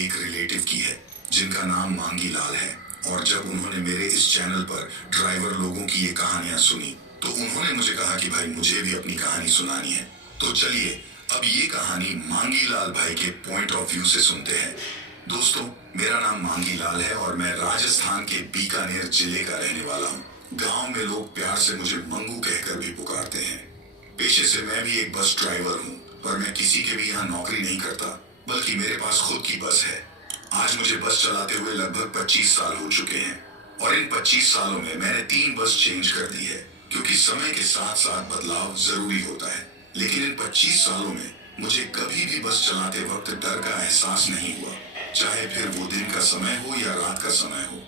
एक रिलेटिव की है जिनका नाम मांगी लाल है। और जब उन्होंने मेरे इस चैनल पर ड्राइवर लोगों की ये कहानियां सुनी तो उन्होंने मुझे कहा कि भाई मुझे भी अपनी कहानी सुनानी है। तो चलिए अब ये कहानी मांगी लाल भाई के पॉइंट ऑफ व्यू से सुनते हैं। दोस्तों, मेरा नाम मांगी लाल है और मैं राजस्थान के बीकानेर जिले का रहने वाला हूँ। गांव में लोग प्यार से मुझे मंगू कहकर भी पुकारते हैं। पेशे से मैं भी एक बस ड्राइवर हूँ, पर मैं किसी के भी यहाँ नौकरी नहीं करता, बल्कि मेरे पास खुद की बस है। आज मुझे बस चलाते हुए लगभग 25 साल हो चुके हैं और इन 25 सालों में मैंने 3 बस चेंज कर दी है, क्योंकि समय के साथ साथ बदलाव जरूरी होता है। लेकिन इन 25 सालों में मुझे कभी भी बस चलाते वक्त डर का एहसास नहीं हुआ, चाहे फिर वो दिन का समय हो या रात का समय हो।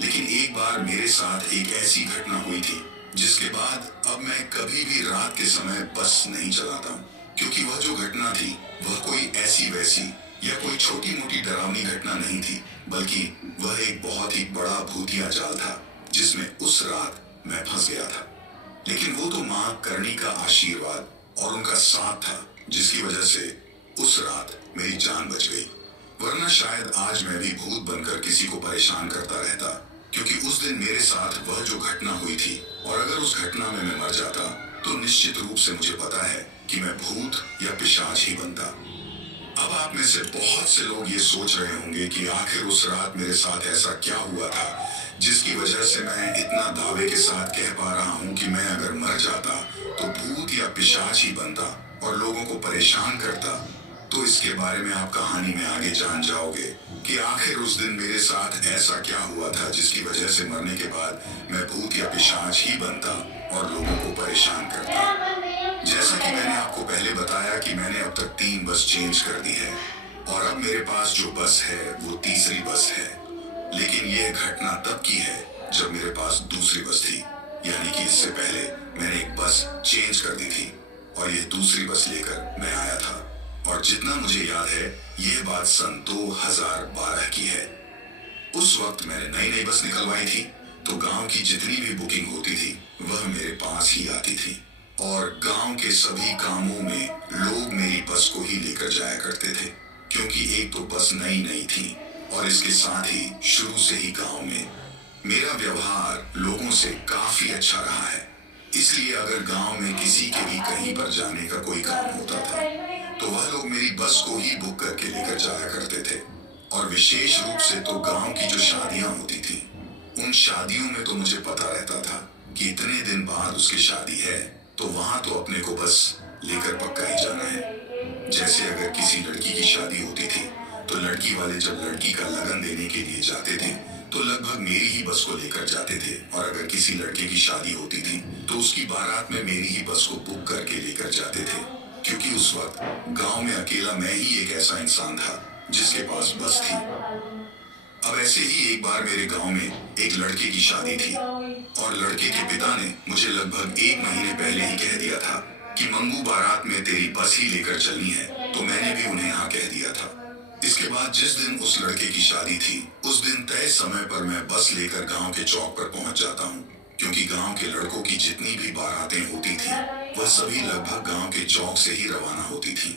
लेकिन एक बार मेरे साथ एक ऐसी घटना हुई थी जिसके बाद अब मैं कभी भी रात के समय बस नहीं चलाता हूँ, क्योंकि वह जो घटना थी वह कोई ऐसी वैसी या कोई छोटी मोटी डरावनी घटना नहीं थी, बल्कि वह एक बहुत ही बड़ा भूतिया जाल था जिसमें उस रात मैं फंस गया था। लेकिन वो तो माँ करणी का आशीर्वाद और उनका साथ था जिसकी वजह से उस रात मेरी जान बच गई, वरना शायद आज मैं भी भूत बनकर किसी को परेशान करता रहता। क्योंकि उस दिन मेरे साथ वह जो घटना हुई थी, और अगर उस घटना में मैं मर जाता तो निश्चित रूप से मुझे पता है कि मैं भूत या पिशाच ही बनता। अब आप में से बहुत से लोग ये सोच रहे होंगे कि आखिर उस रात मेरे साथ ऐसा क्या हुआ था जिसकी वजह से मैं इतना दावे के साथ कह पा रहा हूँ कि मैं अगर मर जाता तो भूत या पिशाच ही बनता और लोगों को परेशान करता। तो इसके बारे में आप कहानी में आगे जान जाओगे कि आखिर उस दिन मेरे साथ ऐसा क्या हुआ था जिसकी वजह से मरने के बाद मैं भूत या पिशाच ही बनता और लोगों को परेशान करता। जैसा कि मैंने आपको पहले बताया कि मैंने अब तक 3 बस चेंज कर दी है और अब मेरे पास जो बस है वो तीसरी बस है। लेकिन यह घटना तब की है जब मेरे पास दूसरी बस थी, यानी कि इससे पहले मैंने एक बस चेंज कर दी थी और ये दूसरी बस लेकर मैं आया था। और जितना मुझे याद है यह बात सन 2012 की है। उस वक्त मैंने नई बस निकलवाई थी, तो गांव की जितनी भी बुकिंग होती थी वह मेरे पास ही आती थी और गांव के सभी कामों में लोग मेरी बस को ही लेकर जाया करते थे, क्योंकि एक तो बस नई थी और इसके साथ ही शुरू से ही गांव में मेरा व्यवहार लोगों से काफी अच्छा रहा है। इसलिए अगर गांव में किसी के भी कहीं पर जाने का कोई काम होता था तो वह लोग मेरी बस को ही बुक करके लेकर जाया करते थे। और विशेष रूप से तो गांव की जो शादियां होती थी, उन शादियों में तो मुझे पता रहता था कि इतने दिन बाद उसकी शादी है, तो वहां तो अपने को बस लेकर पक्का ही जाना है। जैसे अगर किसी लड़की की शादी होती थी तो लड़की वाले जब लड़की का लगन देने के लिए जाते थे तो लगभग मेरी ही बस को लेकर जाते थे, और अगर किसी लड़के की शादी होती थी तो उसकी बारात में मेरी ही बस को बुक करके लेकर जाते थे, क्योंकि उस वक्त गांव में अकेला मैं ही एक ऐसा इंसान था जिसके पास बस थी। अब ऐसे ही एक बार मेरे गांव में एक लड़के की शादी थी और लड़के के पिता ने मुझे लगभग 1 महीने पहले ही कह दिया था कि मंगू बारात में तेरी बस ही लेकर चलनी है, तो मैंने भी उन्हें हाँ कह दिया था। इसके बाद जिस दिन उस लड़के की शादी थी उस दिन तय समय पर मैं बस लेकर गांव के चौक पर पहुंच जाता हूं, क्योंकि गांव के लड़कों की जितनी भी बारातें होती थी वह सभी लगभग गांव के चौक से ही रवाना होती थी।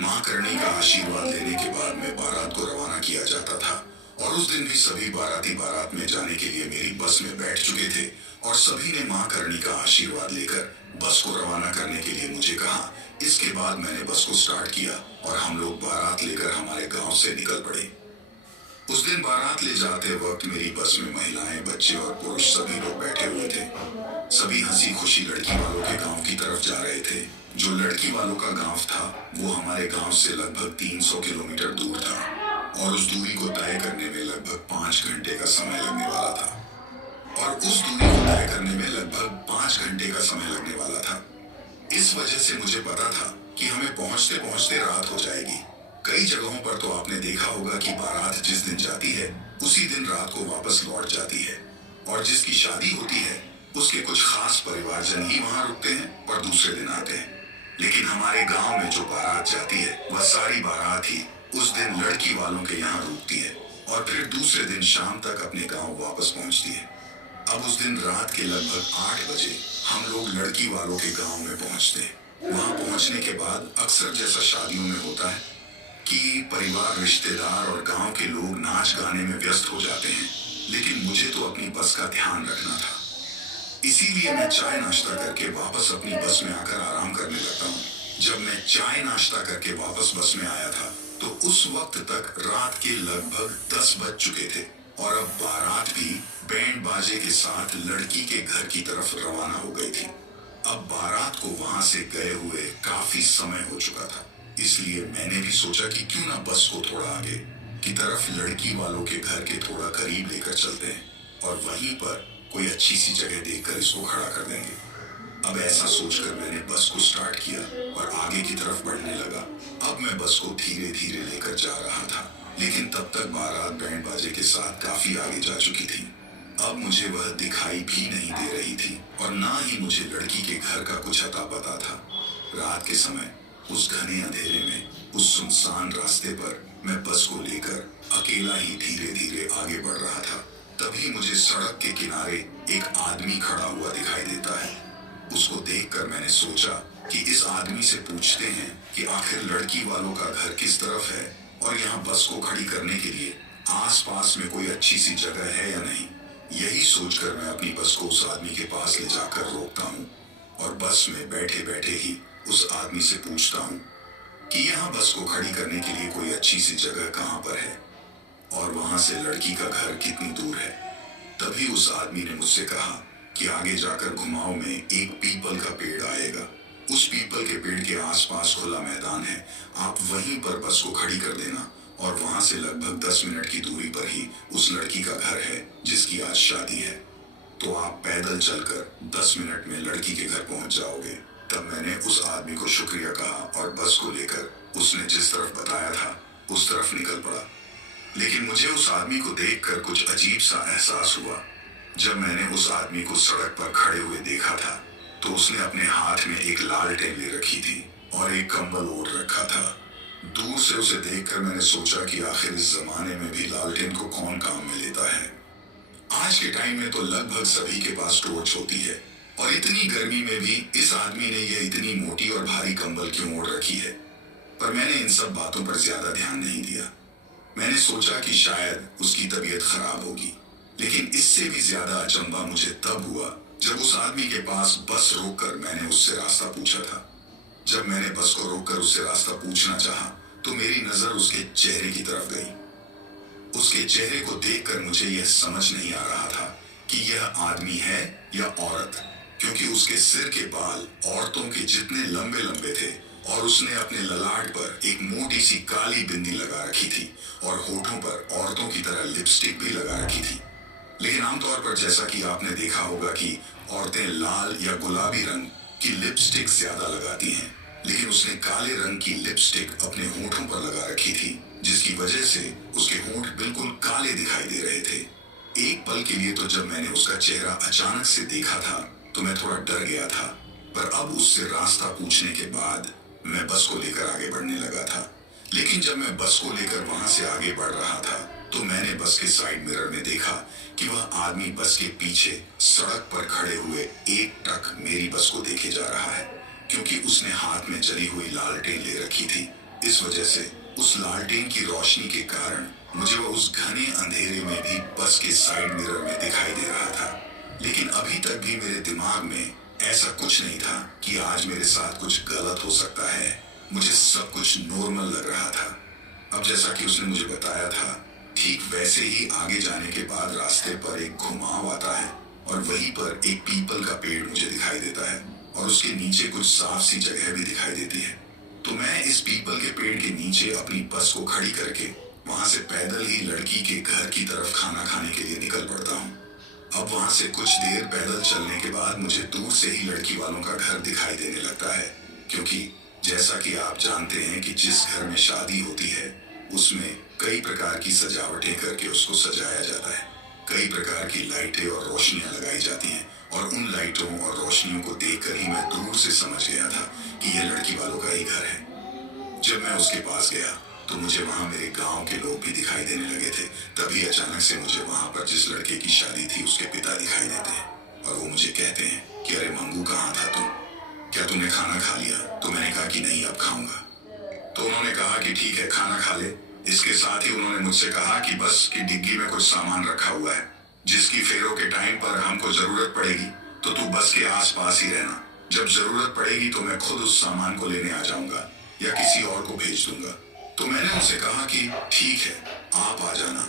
माँ करणी का आशीर्वाद लेने के बाद में बारात को रवाना किया जाता था और उस दिन भी सभी बाराती बारात में जाने के लिए मेरी बस में बैठ चुके थे और सभी ने माँ करणी का आशीर्वाद लेकर बस को रवाना करने के लिए मुझे कहा। इसके बाद मैंने बस को स्टार्ट किया और हम लोग बारात लेकर हमारे गांव से निकल पड़े। उस दिन बारात ले जाते वक्त मेरी बस में महिलाएं, बच्चे और पुरुष सभी लोग बैठे हुए थे। सभी हंसी खुशी लड़की वालों के गांव की तरफ जा रहे थे। जो लड़की वालों का गांव था वो हमारे गांव से लगभग 300 किलोमीटर दूर था और उस दूरी को तय करने में लगभग 5 घंटे का समय लगने वाला था। और उस दूरी को तय करने में लगभग 5 घंटे का समय लगने वाला था। इस वजह से मुझे पता था कि हमें पहुंचते पहुंचते रात हो जाएगी। कई जगहों पर तो आपने देखा होगा कि बारात जिस दिन जाती है उसी दिन रात को वापस लौट जाती है, और जिसकी शादी होती है उसके कुछ खास परिवारजन ही वहां रुकते हैं और दूसरे दिन आते हैं। लेकिन हमारे गांव में जो बारात जाती है वह सारी बारात ही उस दिन लड़की वालों के यहाँ रुकती है और फिर दूसरे दिन शाम तक अपने गांव वापस पहुंचती है। अब उस दिन रात के लगभग 8 बजे हम लोग लड़की वालों के गांव में पहुंचते हैं। वहां पहुंचने के बाद अक्सर जैसा शादियों में होता है कि परिवार, रिश्तेदार और गांव के लोग नाच गाने में व्यस्त हो जाते हैं, लेकिन मुझे तो अपनी बस का ध्यान रखना था। इसीलिए मैं चाय नाश्ता करके वापस अपनी बस में आकर आराम करने लगता हूँ। जब मैं चाय नाश्ता करके वापस बस में आया था, तो उस वक्त तक रात के लगभग 10 बज चुके थे और अब बारात भी बैंड बाजे के साथ लड़की के घर की तरफ रवाना हो गई थी। अब बारात को वहां से गए हुए काफी समय हो चुका था, इसलिए मैंने भी सोचा कि क्यों ना बस को थोड़ा आगे की तरफ लड़की वालों के घर के थोड़ा करीब लेकर चलते हैं और वहीं पर कोई अच्छी सी जगह देखकर इसको खड़ा कर देंगे। अब ऐसा सोचकर मैंने बस को स्टार्ट किया और आगे की तरफ बढ़ने लगा। अब मैं बस को धीरे धीरे लेकर जा रहा था, लेकिन तब तक बारात बैंड बाजे के साथ काफी आगे जा चुकी थी। अब मुझे वह दिखाई भी नहीं दे रही थी और ना ही मुझे लड़की के घर का कुछ अता पता था। रात के समय उस घने अंधेरे में उस सुनसान रास्ते पर मैं बस को लेकर अकेला ही धीरे धीरे आगे बढ़ रहा था। तभी मुझे सड़क के किनारे एक आदमी खड़ा हुआ दिखाई देता है। उसको देखकर मैंने सोचा कि इस आदमी से पूछते हैं कि आखिर लड़की वालों का घर किस तरफ है और यहाँ बस को खड़ी करने के लिए आसपास में कोई अच्छी सी जगह है या नहीं। यही सोचकर मैं अपनी बस को उस आदमी के पास ले जाकर रोकता हूँ और बस में बैठे बैठे ही उस आदमी से पूछता हूँ कि यहाँ बस को खड़ी करने के लिए कोई अच्छी सी जगह कहाँ पर है और वहां से लड़की का घर कितनी दूर है। तभी उस आदमी ने मुझसे कहा कि आगे जाकर घुमाव में एक पीपल का पेड़ आएगा। उस पीपल के पेड़ के आसपास खुला मैदान है, आप वहीं पर बस को खड़ी कर देना और वहां से लगभग 10 मिनट की दूरी पर ही उस लड़की का घर है जिसकी आज शादी है। तो आप पैदल चलकर 10 मिनट में लड़की के घर पहुंच जाओगे। तब मैंने उस आदमी को शुक्रिया कहा और बस को लेकर उसने जिस तरफ बताया था उस तरफ निकल पड़ा। लेकिन मुझे उस आदमी को देखकर कुछ अजीब सा एहसास हुआ। जब मैंने उस आदमी को सड़क पर खड़े हुए देखा था, तो उसने अपने हाथ में एक लालटेन ले रखी थी और एक कंबल ओढ़ रखा था। दूर से उसे देखकर मैंने सोचा कि आखिर इस जमाने में भी लालटेन को कौन काम में लेता है। आज के टाइम में तो लगभग सभी के पास टॉर्च होती है और इतनी गर्मी में भी इस आदमी ने यह इतनी मोटी और भारी कंबल क्यों ओढ़ रखी है। पर मैंने इन सब बातों पर ज्यादा ध्यान नहीं दिया। मैंने सोचा कि शायद उसकी तबीयत खराब होगी, लेकिन इससे भी ज्यादा अचंभा मुझे तब हुआ जब उस आदमी के पास बस रोककर मैंने उससे रास्ता पूछा था। जब मैंने बस को रोककर उससे रास्ता पूछना चाहा, तो मेरी नजर उसके चेहरे की तरफ गई। उसके चेहरे को देखकर मुझे यह समझ नहीं आ रहा था कि यह आदमी है या औरत, क्योंकि उसके सिर के बाल औरतों के जितने लंबे लंबे थे और उसने अपने ललाट पर एक मोटी सी काली बिंदी लगा रखी थी और होठों पर औरतों की तरह लिपस्टिक भी लगा रखी थी। लेकिन आमतौर पर जैसा कि आपने देखा होगा कि औरतें लाल या गुलाबी रंग की लिपस्टिक ज्यादा लगाती हैं, लेकिन उसने काले रंग की लिपस्टिक अपने होठों पर लगा रखी थी, जिसकी वजह से उसके होंठ बिल्कुल काले दिखाई दे रहे थे। एक पल के लिए तो जब मैंने उसका चेहरा अचानक से देखा था तो मैं थोड़ा डर गया था, पर अब उससे रास्ता पूछने के बाद मैं बस को लेकर आगे बढ़ने लगा था। लेकिन जब मैं बस को लेकर वहां से आगे बढ़ रहा था, तो मैंने बस के साइड मिरर में देखा कि वह आदमी बस के पीछे सड़क पर खड़े हुए एकटक मेरी बस को देखे जा रहा है, क्योंकि उसने हाथ में जली हुई लालटेन ले रखी थी। इस वजह से उस लालटेन की रोशनी के कारण मुझे वह उस घने अंधेरे में भी बस के साइड मिरर में दिखाई दे रहा था। लेकिन अभी तक भी मेरे दिमाग में ऐसा कुछ नहीं था कि आज मेरे साथ कुछ गलत हो सकता है। मुझे सब कुछ नॉर्मल लग रहा था। अब जैसा कि उसने मुझे बताया था, ठीक वैसे ही आगे जाने के बाद रास्ते पर एक घुमाव आता है और वहीं पर एक पीपल का पेड़ मुझे दिखाई देता है और उसके नीचे कुछ साफ सी जगह भी दिखाई देती है। तो मैं इस पीपल के पेड़ के नीचे अपनी बस को खड़ी करके वहां से पैदल ही लड़की के घर की तरफ खाना खाने के लिए निकल पड़ता हूँ। अब वहां से कुछ देर पैदल चलने के बाद मुझे दूर से ही लड़की वालों का घर दिखाई देने लगता है, क्योंकि जैसा कि आप जानते हैं कि जिस घर में शादी होती है उसमें कई प्रकार की सजावटें करके उसको सजाया जाता है। कई प्रकार की लाइटें और रोशनियां लगाई जाती हैं और उन लाइटों और रोशनियों को देखकर ही मैं दूर से समझ गया था कि यह लड़की वालों का ही घर है। जब मैं उसके पास गया तो मुझे वहां मेरे गांव के लोग भी दिखाई देने लगे थे। तभी अचानक से मुझे वहां पर जिस लड़के की शादी थी उसके पिता दिखाई देते हैं और वो मुझे कहते हैं कि अरे मंगू, कहाँ था तू? क्या तूने खाना खा लिया? तो मैंने कहा कि नहीं, अब खाऊंगा। तो उन्होंने कहा कि ठीक है, खाना खा ले। इसके साथ ही उन्होंने मुझसे कहा कि बस की डिग्गी में कुछ सामान रखा हुआ है, जिसकी फेरों के टाइम पर हमको जरूरत पड़ेगी, तो तू बस के आसपास ही रहना। जब जरूरत पड़ेगी तो मैं खुद उस सामान को लेने आ जाऊंगा या किसी और को भेज दूंगा। तो मैंने उनसे कहा कि ठीक है, आप आ जाना,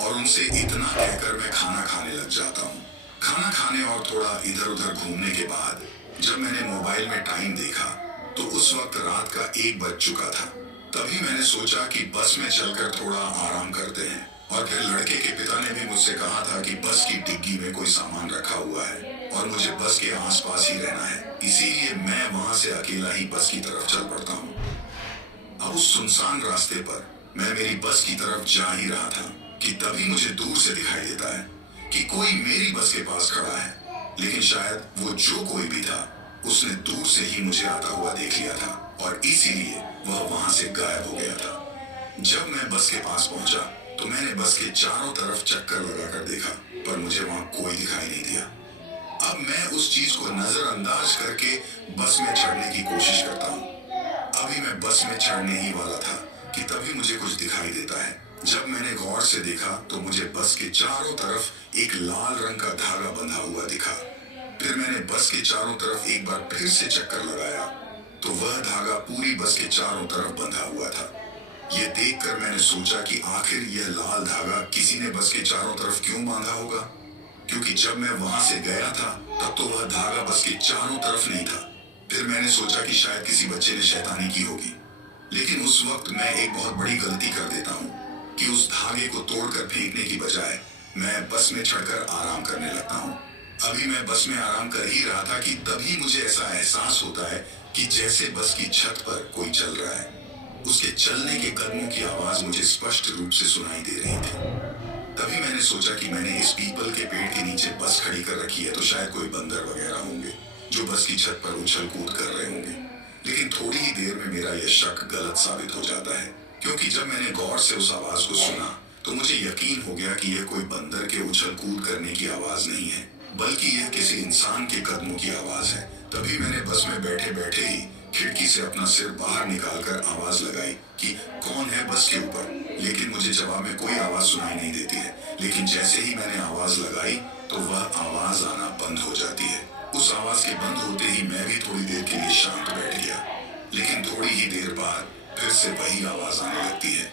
और उनसे इतना कहकर मैं खाना खाने लग जाता हूँ। खाना खाने और थोड़ा इधर उधर घूमने के बाद जब मैंने मोबाइल में टाइम देखा तो उस वक्त रात का 1 बज चुका था। तभी मैंने सोचा कि बस में चलकर थोड़ा आराम करते हैं, और फिर लड़के के पिता ने भी मुझसे कहा था कि बस की डिग्गी में कोई सामान रखा हुआ है और मुझे बस के आसपास ही रहना है, इसीलिए मैं वहां से अकेला ही बस की तरफ चल पड़ता हूँ। अब उस सुनसान रास्ते पर मैं मेरी बस की तरफ जा ही रहा था कि तभी मुझे दूर से दिखाई देता है कि कोई मेरी बस के पास खड़ा है, लेकिन शायद वो जो कोई भी था उसने दूर से ही मुझे आता हुआ देख लिया था और इसीलिए वह वहां से गायब हो गया था। जब मैं बस के पास पहुंचा तो मैंने बस के चारों तरफ चक्कर लगाकर देखा, पर मुझे वहां कोई दिखाई नहीं दिया। अब मैं उस चीज को नजरअंदाज करके बस में चढ़ने की कोशिश करता हूँ। अभी मैं बस में चढ़ने ही वाला था कि तभी मुझे कुछ दिखाई देता है। जब मैंने गौर से देखा तो मुझे बस के चारों तरफ एक लाल रंग का धागा बंधा हुआ दिखा। फिर मैंने बस के चारों तरफ एक बार फिर से चक्कर लगाया तो वह धागा पूरी बस के चारों तरफ बंधा हुआ था। यह देखकर मैंने सोचा कि आखिर यह लाल धागा किसी ने बस के चारों तरफ क्यों बांधा होगा, क्योंकि जब मैं वहां से गया था तब तो वह धागा बस के चारों तरफ नहीं था। फिर मैंने सोचा कि शायद किसी बच्चे ने शैतानी की होगी, लेकिन उस वक्त मैं एक बहुत बड़ी गलती कर देता हूँ कि उस धागे को तोड़कर फेंकने की बजाय मैं बस में चढ़कर आराम करने लगता हूँ। अभी मैं बस में आराम कर ही रहा था कि तभी मुझे ऐसा एहसास होता है कि जैसे बस की छत पर कोई चल रहा है। उसके चलने के कदमों की आवाज मुझे स्पष्ट रूप से सुनाई दे रही थी। तभी मैंने सोचा कि मैंने इस पीपल के पेड़ के नीचे बस खड़ी कर रखी है, तो शायद कोई बंदर वगैरह होंगे जो बस की छत पर उछल कूद कर रहे होंगे। लेकिन थोड़ी ही देर में मेरा यह शक गलत साबित हो जाता है, क्योंकि जब मैंने गौर से उस आवाज को सुना तो मुझे यकीन हो गया कि यह कोई बंदर के उछल कूद करने की आवाज नहीं है, बल्कि यह किसी इंसान के कदमों की आवाज है। तभी मैंने बस में बैठे बैठे ही खिड़की से अपना सिर बाहर निकालकर आवाज लगाई कि कौन है बस के ऊपर, लेकिन मुझे जवाब में कोई आवाज सुनाई नहीं देती है। लेकिन जैसे ही मैंने आवाज लगाई तो वह आवाज आना बंद हो जाती है। उस आवाज के बंद होते ही मैं भी थोड़ी देर के लिए शांत बैठ गया, लेकिन थोड़ी ही देर बाद फिर से वही आवाज आने लगती है।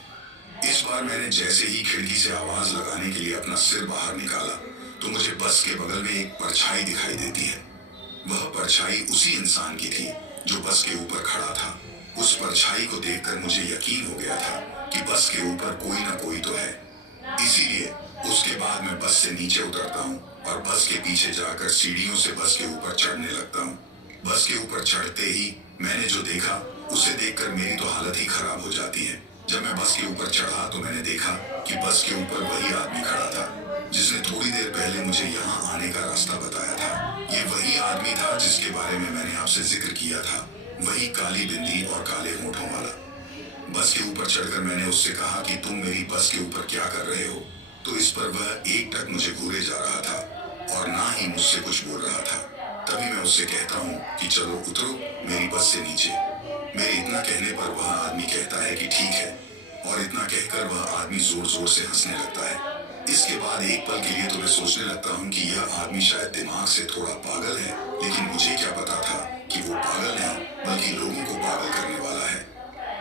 इस बार मैंने जैसे ही खिड़की से आवाज लगाने के लिए अपना सिर बाहर निकाला तो मुझे बस के बगल में एक परछाई दिखाई देती है। वह परछाई उसी इंसान की थी जो बस के ऊपर खड़ा था। उस परछाई को देखकर मुझे यकीन हो गया था कि बस के ऊपर कोई ना कोई तो है। इसीलिए उसके बाद मैं बस से नीचे उतरता हूँ और बस के पीछे जाकर सीढ़ियों से बस के ऊपर चढ़ने लगता हूँ। बस के ऊपर चढ़ते ही मैंने जो देखा उसे देखकर मेरी तो हालत ही खराब हो जाती है। जब मैं बस के ऊपर चढ़ा तो मैंने देखा कि बस के ऊपर वही आदमी खड़ा था जिसने थोड़ी देर पहले मुझे यहाँ आने का रास्ता बताया था। ये वही आदमी था जिसके बारे में मैंने आपसे जिक्र किया था, वही काली बिंदी और काले होठों वाला। बस के ऊपर चढ़कर मैंने उससे कहा कि तुम मेरी बस के ऊपर क्या कर रहे हो, तो इस पर वह एकटक मुझे घूरे जा रहा था और ना ही मुझसे कुछ बोल रहा था। तभी मैं उससे कहता हूँ कि चलो उतरो मेरी बस से नीचे। मेरे इतना कहने पर वह आदमी कहता है कि ठीक है, और इतना कहकर वह आदमी जोर जोर से हंसने लगता है। इसके बाद एक पल के लिए तो मैं सोचने लगता हूँ कि यह आदमी शायद दिमाग से थोड़ा पागल है, लेकिन मुझे क्या पता था कि वो पागल नहीं बल्कि लोगों को पागल करने वाला है।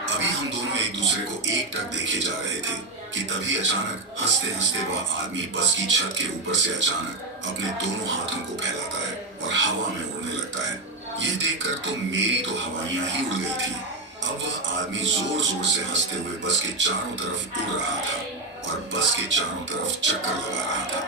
अभी हम दोनों एक दूसरे को एकटक देखे जा रहे थे कि तभी अचानक हंसते हंसते वह आदमी बस की छत के ऊपर से अचानक अपने दोनों हाथों को फैलाता है और हवा में उड़ने लगता है। ये देखकर तो मेरी तो हवाइयां ही उड़ गई थी। अब वह आदमी जोर जोर से हंसते हुए बस के चारों तरफ उड़ रहा था और बस के चारों तरफ चक्कर लगा रहा था।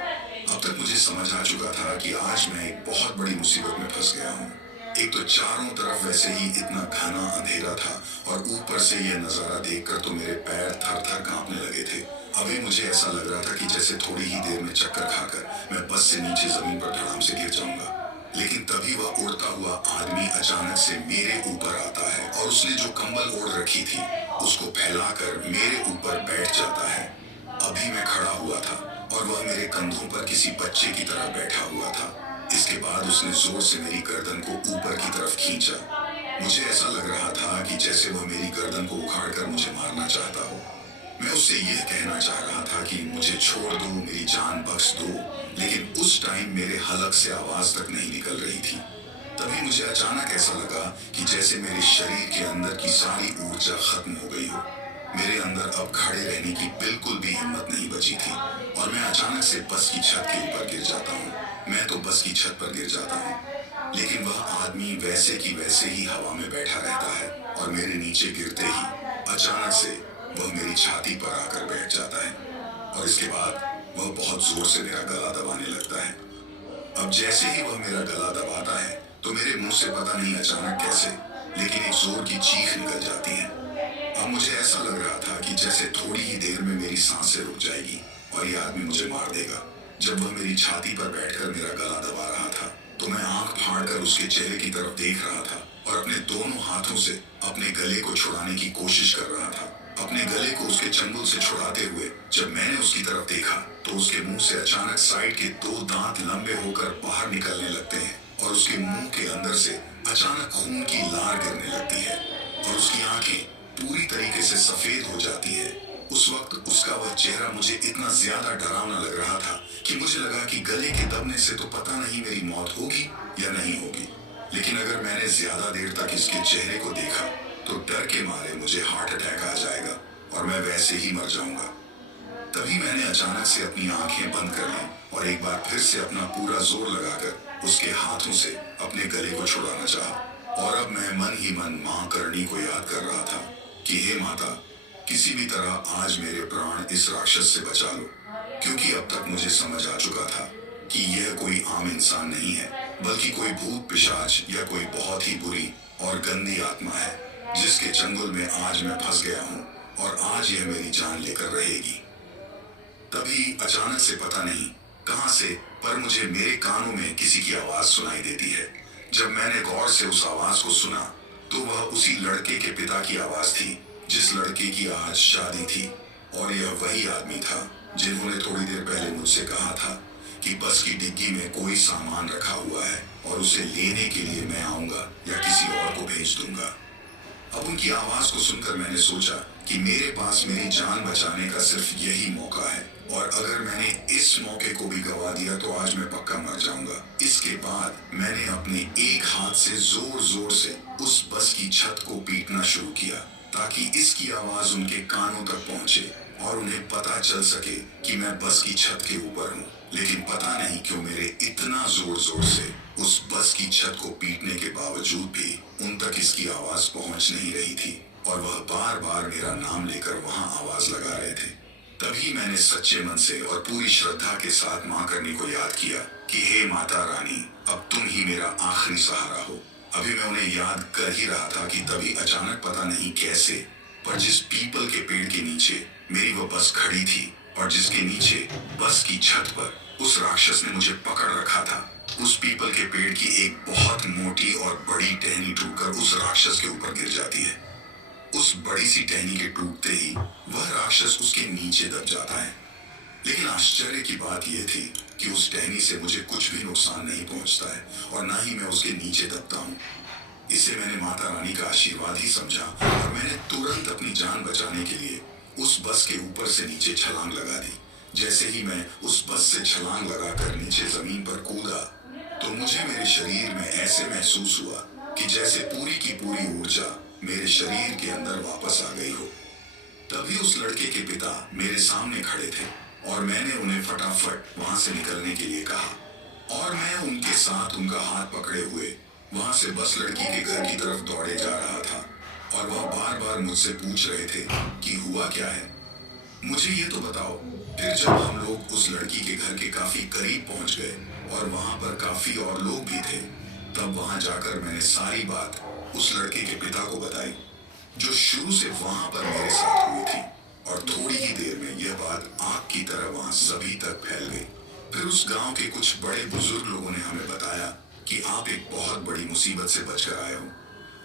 अब तक मुझे समझ आ चुका था कि आज मैं एक बहुत बड़ी मुसीबत में फंस गया हूँ। एक तो चारों तरफ वैसे ही इतना घना अंधेरा था और ऊपर से यह नजारा देखकर तो मेरे पैर थर थर कांपने लगे थे। अभी मुझे ऐसा लग रहा था कि जैसे थोड़ी ही देर में चक्कर खाकर मैं बस से नीचे जमीन पर धड़ाम से गिर जाऊंगा। लेकिन तभी वह उड़ता हुआ आदमी अचानक से मेरे ऊपर आता है और उसने जो कंबल ओढ़ रखी थी उसको फैलाकर मेरे ऊपर बैठ जाता है। अभी मैं खड़ा हुआ था और वह मेरे कंधों पर किसी बच्चे की तरह बैठा हुआ था। इसके बाद उसने जोर से मेरी गर्दन को ऊपर की तरफ खींचा। मुझे ऐसा लग रहा था कि जैसे वह मेरी गर्दन को उखाड़कर मुझे मारना चाहता हो। मैं उससे यह कहना चाह रहा था कि मुझे छोड़ दो, मेरी जान बख्श दो, लेकिन उस टाइम मेरे हलक से आवाज तक नहीं निकल रही थी। तभी मुझे अचानक ऐसा लगा कि जैसे मेरे शरीर के अंदर की सारी ऊर्जा खत्म हो गई हो। मेरे अंदर अब खड़े रहने की बिल्कुल भी हिम्मत नहीं बची थी और मैं अचानक से बस की छत के ऊपर गिर जाता हूँ। मैं तो बस की छत पर गिर जाता हूँ, लेकिन वह आदमी वैसे की वैसे ही हवा में बैठा रहता है और मेरे नीचे गिरते ही अचानक से वह मेरी छाती पर आकर बैठ जाता है और इसके बाद वह बहुत जोर से मेरा गला दबाने लगता है। अब जैसे ही वह मेरा गला दबाता है तो मेरे मुंह से पता नहीं अचानक कैसे, लेकिन एक जोर की चीख निकल जाती है। अब मुझे ऐसा लग रहा था कि जैसे थोड़ी ही देर में मेरी सांसें रुक जाएगी और ये आदमी मुझे मार देगा। जब वह मेरी छाती पर बैठकर मेरा गला दबा रहा था तो मैं आंख फाड़कर उसके चेहरे की तरफ देख रहा था और अपने दोनों हाथों से अपने गले को छुड़ाने की कोशिश कर रहा था। अपने गले को उसके चंगुल से छुड़ाते हुए जब मैंने उसकी तरफ देखा तो उसके मुंह से अचानक साइड के 2 दांत लंबे होकर बाहर निकलने लगते हैं और उसके मुंह के अंदर से अचानक खून की लार गिरने लगती है और उसकी आंखें पूरी तरीके से सफेद हो जाती है। उस वक्त उसका वह चेहरा मुझे इतना ज्यादा डरावना लग रहा था कि मुझे लगा कि गले के दबने से तो पता नहीं मेरी मौत होगी या नहीं होगी, लेकिन अगर मैंने ज्यादा देर तक इसके चेहरे को देखा तो डर के मारे मुझे हार्ट अटैक आ जाएगा और मैं वैसे ही मर जाऊंगा। तभी मैंने अचानक से अपनी आंखें बंद कर ली और एक बार फिर से अपना पूरा जोर लगाकर उसके हाथों से अपने गले को छुड़ाना चाहा और अब मैं मन ही मन मां करणी को याद कर रहा था कि हे माता, किसी भी तरह आज मेरे प्राण इस राक्षस से बचा लो, क्योंकि अब तक मुझे समझ आ चुका था कि यह कोई आम इंसान नहीं है बल्कि कोई भूत पिशाच या कोई बहुत ही बुरी और गंदी आत्मा है जिसके चंगुल में आज मैं फंस गया हूँ और आज यह मेरी जान लेकर रहेगी। तभी अचानक से पता नहीं कहां से पर मुझे मेरे कानों में किसी की आवाज सुनाई देती है। जब मैंने गौर से उस आवाज को सुना तो वह उसी लड़के के पिता की आवाज थी जिस लड़के की आज शादी थी और यह वही आदमी था जिन्होंने थोड़ी देर पहले मुझसे कहा था कि बस की डिग्गी में कोई सामान रखा हुआ है और उसे लेने के लिए मैं आऊंगा या किसी और को भेज दूंगा। अब उनकी आवाज को सुनकर मैंने सोचा कि मेरे पास मेरी जान बचाने का सिर्फ यही मौका है और अगर मैंने इस मौके को भी गवा दिया तो आज मैं पक्का मर जाऊंगा। इसके बाद मैंने अपने एक हाथ से जोर जोर से उस बस की छत को पीटना शुरू किया ताकि इसकी आवाज उनके कानों तक पहुंचे और उन्हें पता चल सके कि मैं बस की छत के ऊपर हूँ। लेकिन पता नहीं क्यों मेरे इतना जोर जोर से उस बस की छत को पीटने के बावजूद भी उन तक इसकी आवाज पहुंच नहीं रही थी और वह बार बार मेरा नाम लेकर वहां आवाज लगा रहे थे। तभी मैंने सच्चे मन से और पूरी श्रद्धा के साथ मां करनी को याद किया कि हे माता रानी, अब तुम ही मेरा आखिरी सहारा हो। अभी मैं उन्हें याद कर ही रहा था कि तभी अचानक पता नहीं कैसे पर जिस पीपल के पेड़ के नीचे मेरी वह बस खड़ी थी और जिसके नीचे बस की छत पर उस राक्षस ने मुझे पकड़ रखा था, उस पीपल के पेड़ की एक बहुत मोटी और बड़ी टहनी टूटकर उस राक्षस के ऊपर गिर जाती है। उस बड़ी सी टहनी के टूटते ही वह राक्षस उसके नीचे दब जाता है। लेकिन आश्चर्य की बात यह थी कि उस टहनी से मुझे कुछ भी नुकसान नहीं पहुंचता है और ना ही मैं उसके नीचे दबता हूँ। इसे मैंने माता रानी का आशीर्वाद ही समझा और मैंने तुरंत अपनी जान बचाने के लिए उस बस के ऊपर से नीचे छलांग लगा दी। जैसे ही मैं उस बस से छलांग लगाकर नीचे जमीन पर कूदा तो मुझे मेरे शरीर में ऐसे महसूस हुआ कि जैसे पूरी की पूरी ऊर्जा मेरे शरीर के अंदर वापस आ गई हो। तभी उस लड़के के पिता मेरे सामने खड़े थे और मैंने उन्हें फटाफट वहां से निकलने के लिए कहा और मैं उनके साथ उनका हाथ पकड़े हुए वहां से बस लड़की के घर की तरफ दौड़े जा रहा था और वह बार बार मुझसे पूछ रहे थे कि हुआ क्या है, मुझे ये तो बताओ। फिर जब हम लोग उस लड़की के घर के काफी करीब पहुंच गए और वहां पर काफी और लोग भी थे, तब वहां जाकर मैंने सारी बात उस लड़के के पिता को बताई जो शुरू से वहां पर मेरे साथ हुई थी और थोड़ी ही देर में यह बात आग की तरह वहां सभी तक फैल गई। फिर उस गांव के कुछ बड़े बुजुर्ग लोगों ने हमें बताया कि आप एक बहुत बड़ी मुसीबत से बचकर आए हो,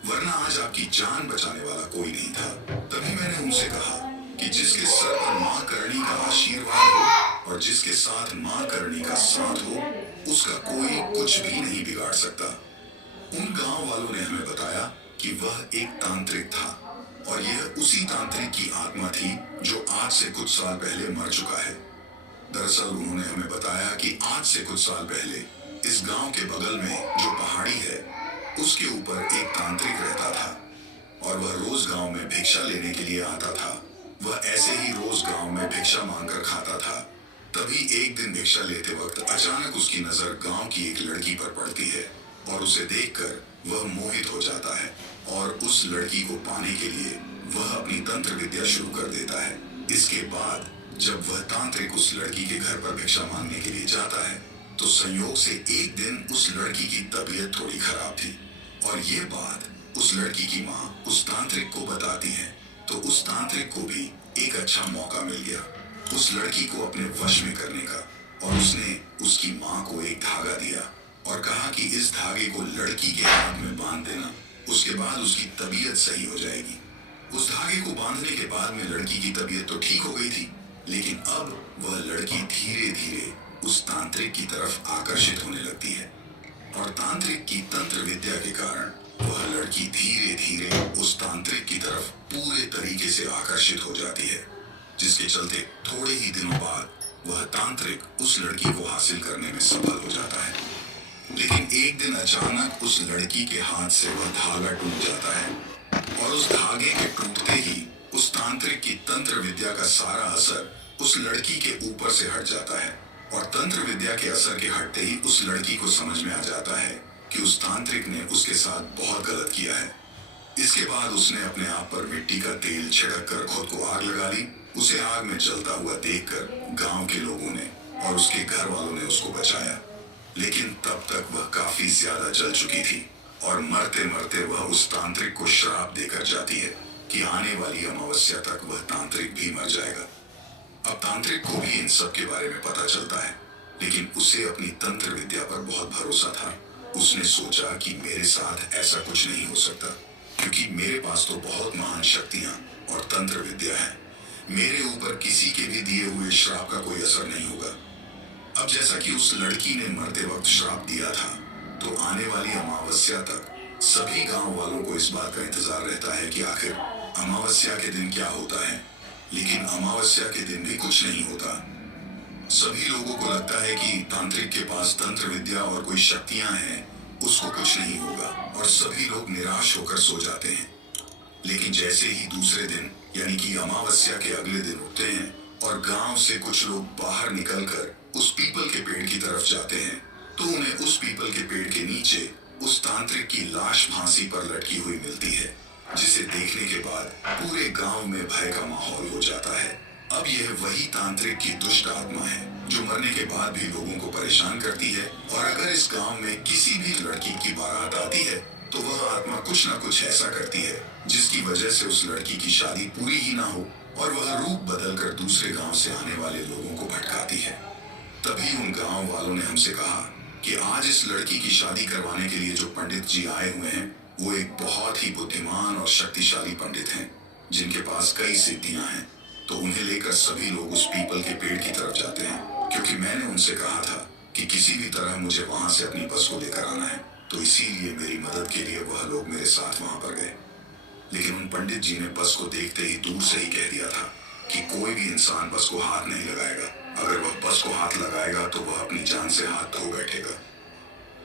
वरना आज आपकी जान बचाने वाला कोई नहीं था। तभी मैंने उनसे कहा कि जिसके सर पर मां करणी का आशीर्वाद हो और जिसके साथ मां करणी का साथ हो, उसका कोई कुछ भी नहीं बिगाड़ सकता। उन गांव वालों ने हमें बताया कि वह एक तांत्रिक था और यह उसी तांत्रिक की आत्मा थी जो आज से कुछ साल पहले मर चुका है। दरअसल उन्होंने हमें बताया कि आज से कुछ साल पहले इस गांव के बगल में जो पहाड़ी है उसके ऊपर एक तांत्रिक रहता था और वह रोज गांव में भिक्षा लेने के लिए आता था। वह ऐसे ही रोज गांव में भिक्षा मांगकर खाता था। तभी एक दिन भिक्षा लेते वक्त अचानक उसकी नजर गांव की एक लड़की पर पड़ती है और उसे देखकर वह मोहित हो जाता है और उस लड़की को पाने के लिए वह अपनी तंत्र विद्या शुरू कर देता है। इसके बाद जब वह तांत्रिक उस लड़की के घर पर भिक्षा मांगने के लिए जाता है तो संयोग से एक दिन उस लड़की की तबीयत थोड़ी खराब थी और ये बात उस लड़की की माँ उस तांत्रिक को बताती है। तो उस तांत्रिक को भी एक अच्छा मौका मिल गया उस लड़की को अपने वश में करने का और उसने उसकी माँ को एक धागा दिया और कहा कि इस धागे को लड़की के हाथ में बांध देना, उसके बाद उसकी तबीयत सही हो जाएगी। उस धागे को बांधने के बाद में लड़की की तबीयत तो ठीक हो गई थी, लेकिन अब वह लड़की धीरे धीरे उस तांत्रिक की तरफ आकर्षित होने लगती है और तांत्रिक की तंत्र विद्या के कारण वह लड़की धीरे धीरे उस तांत्रिक की तरफ पूरे तरीके से आकर्षित हो जाती है, जिसके चलते थोड़े ही दिनों बाद वह तांत्रिक उस लड़की को हासिल करने में सफल हो जाता है। लेकिन एक दिन अचानक उस लड़की के हाथ से वह धागा टूट जाता है और उस धागे के टूटते ही उस तांत्रिक की तंत्र विद्या का सारा असर उस लड़की के ऊपर से हट जाता है और तंत्र विद्या के असर के हटते ही उस लड़की को समझ में आ जाता है कि उस तांत्रिक ने उसके साथ बहुत गलत किया है। इसके बाद उसने अपने आप पर मिट्टी का तेल छिड़क कर खुद को आग लगा ली। उसे आग में जलता हुआ देखकर गांव के लोगों ने और उसके घर वालों ने उसको बचाया, लेकिन तब तक वह काफी ज्यादा जल चुकी थी और मरते मरते वह उस तांत्रिक को श्राप देकर जाती है कि आने वाली अमावस्या तक वह तांत्रिक भी मर जाएगा। अब तांत्रिक को भी इन सब के बारे में पता चलता है, लेकिन उसे अपनी तंत्र विद्या पर बहुत भरोसा था। उसने सोचा कि मेरे साथ ऐसा कुछ नहीं हो सकता, क्योंकि मेरे पास तो बहुत महान शक्तियां और तंत्र विद्या है। मेरे ऊपर किसी के भी दिए हुए श्राप का कोई असर नहीं होगा। अब जैसा कि उस लड़की ने मरते वक्त श्राप दिया था, तो आने वाली अमावस्या तक सभी गांव वालों को इस बात का इंतजार रहता है कि आखिर अमावस्या के दिन क्या होता है। लेकिन अमावस्या के दिन भी कुछ नहीं होता। सभी लोगों को लगता है कि तांत्रिक के पास तंत्र विद्या और कोई शक्तियां हैं, उसको कुछ नहीं होगा और सभी लोग निराश होकर सो जाते हैं। लेकिन जैसे ही दूसरे दिन यानी कि अमावस्या के अगले दिन उठते हैं और गांव से कुछ लोग बाहर निकलकर उस पीपल के पेड़ की तरफ जाते हैं, तो उन्हें उस पीपल के पेड़ के नीचे उस तांत्रिक की लाश फांसी पर लटकी हुई मिलती है, जिसे देखने के बाद पूरे गांव में भय का माहौल हो जाता है। अब यह वही तांत्रिक की दुष्ट आत्मा है जो मरने के बाद भी लोगों को परेशान करती है और अगर इस गांव में किसी भी लड़की की बारात आती है तो वह आत्मा कुछ न कुछ ऐसा करती है जिसकी वजह से उस लड़की की शादी पूरी ही ना हो और वह रूप बदलकर दूसरे गांव से आने वाले लोगों को भटकाती है। तभी उन गांव वालों ने हमसे कहा कि आज इस लड़की की शादी करवाने के लिए जो पंडित जी आए हुए हैं वो एक बहुत ही बुद्धिमान और शक्तिशाली पंडित हैं, जिनके पास कई सिद्धियां हैं। तो उन्हें लेकर सभी लोग उस पीपल के पेड़ की तरफ जाते हैं, क्योंकि मैंने उनसे कहा था कि किसी भी तरह मुझे वहां से अपनी बस को लेकर आना है, तो इसीलिए मेरी मदद के लिए वह लोग मेरे साथ वहां पर गए। लेकिन उन पंडित जी ने बस को देखते ही दूर से ही कह दिया था कि कोई भी इंसान बस को हाथ नहीं लगाएगा। अगर वह बस को हाथ लगाएगा तो वह अपनी जान से हाथ धो बैठेगा,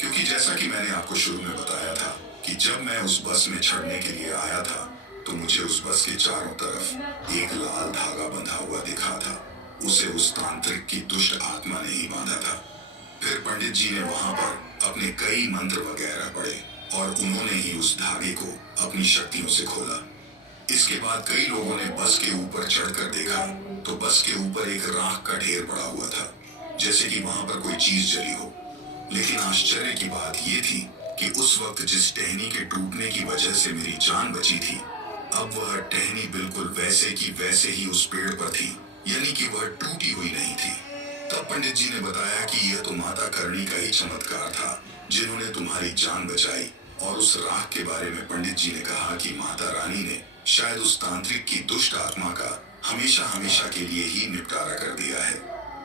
क्योंकि जैसा कि मैंने आपको शुरू में बताया था कि जब मैं उस बस में चढ़ने के लिए आया था तो मुझे उस बस के चारों तरफ एक लाल धागा बंधा हुआ दिखा था। उसे उस तांत्रिक की दुष्ट आत्मा ने ही बांधा था। फिर पंडित जी ने वहां पर अपने कई मंत्र वगैरह पढ़े और उन्होंने ही उस धागे को अपनी शक्तियों से खोला। इसके बाद कई लोगों ने बस के ऊपर चढ़कर देखा तो बस के ऊपर एक राख का ढेर पड़ा हुआ था, जैसे कि वहां पर कोई चीज जली हो। लेकिन आश्चर्य की बात यह थी कि उस वक्त जिस टहनी के टूटने की वजह से मेरी जान बची थी, अब वह टहनी बिल्कुल वैसे की वैसे ही उस पेड़ पर थी, यानी कि वह टूटी हुई नहीं थी। तब पंडित जी ने बताया कि यह तो माता करणी का ही चमत्कार था, जिन्होंने तुम्हारी जान बचाई। और उस राख के बारे में पंडित जी ने कहा कि माता रानी ने शायद उस तांत्रिक की दुष्ट आत्मा का हमेशा हमेशा के लिए ही निपटारा कर दिया है।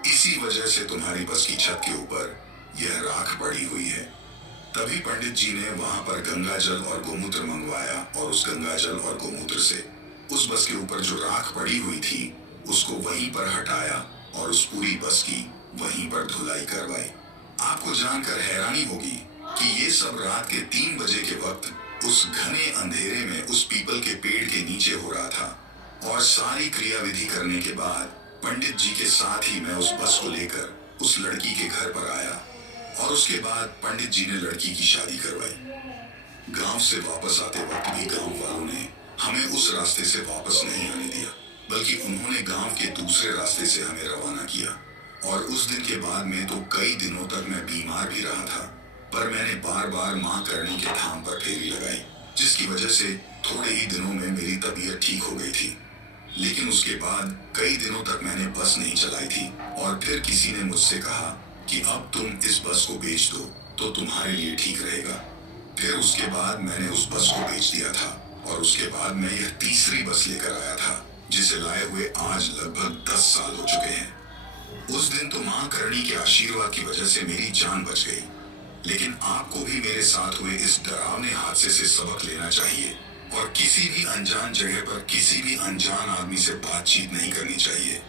इसी वजह से तुम्हारी बस की छत के ऊपर यह राख पड़ी हुई है। तभी पंडित जी ने वहां पर गंगा जल और गोमूत्र मंगवाया और उस गंगा जल और गोमूत्र से उस बस के ऊपर जो राख पड़ी हुई थी उसको वहीं पर हटाया और उस पूरी बस की वहीं पर धुलाई करवाई। आपको जानकर हैरानी होगी कि ये सब रात के 3 बजे के वक्त उस घने अंधेरे में उस पीपल के पेड़ के नीचे हो रहा था। और सारी क्रियाविधि करने के बाद पंडित जी के साथ ही मैं उस बस को लेकर उस लड़की के घर पर आया और उसके बाद पंडित जी ने लड़की की शादी करवाई। गांव से वापस आते वक्त भी गांव वालों ने हमें उस रास्ते से वापस नहीं आने दिया, बल्कि उन्होंने गांव के दूसरे रास्ते से हमें रवाना किया। और उस दिन के बाद में तो कई दिनों तक मैं बीमार भी रहा था, पर मैंने बार बार माँ करनी के थाम पर फेरी लगाई, जिसकी वजह से थोड़े ही दिनों में मेरी तबीयत ठीक हो गई थी। लेकिन उसके बाद कई दिनों तक मैंने बस नहीं चलाई थी और फिर किसी ने मुझसे कहा कि अब तुम इस बस को बेच दो तो तुम्हारे लिए ठीक रहेगा। फिर उसके बाद मैंने उस बस को बेच दिया था और उसके बाद मैं यह तीसरी बस लेकर आया था, जिसे लाए हुए आज लगभग 10 साल हो चुके हैं। उस दिन तो माँ करणी के आशीर्वाद की वजह से मेरी जान बच गई, लेकिन आपको भी मेरे साथ हुए इस डरावने हादसे से सबक लेना चाहिए और किसी भी अनजान जगह पर किसी भी अनजान आदमी से बातचीत नहीं करनी चाहिए।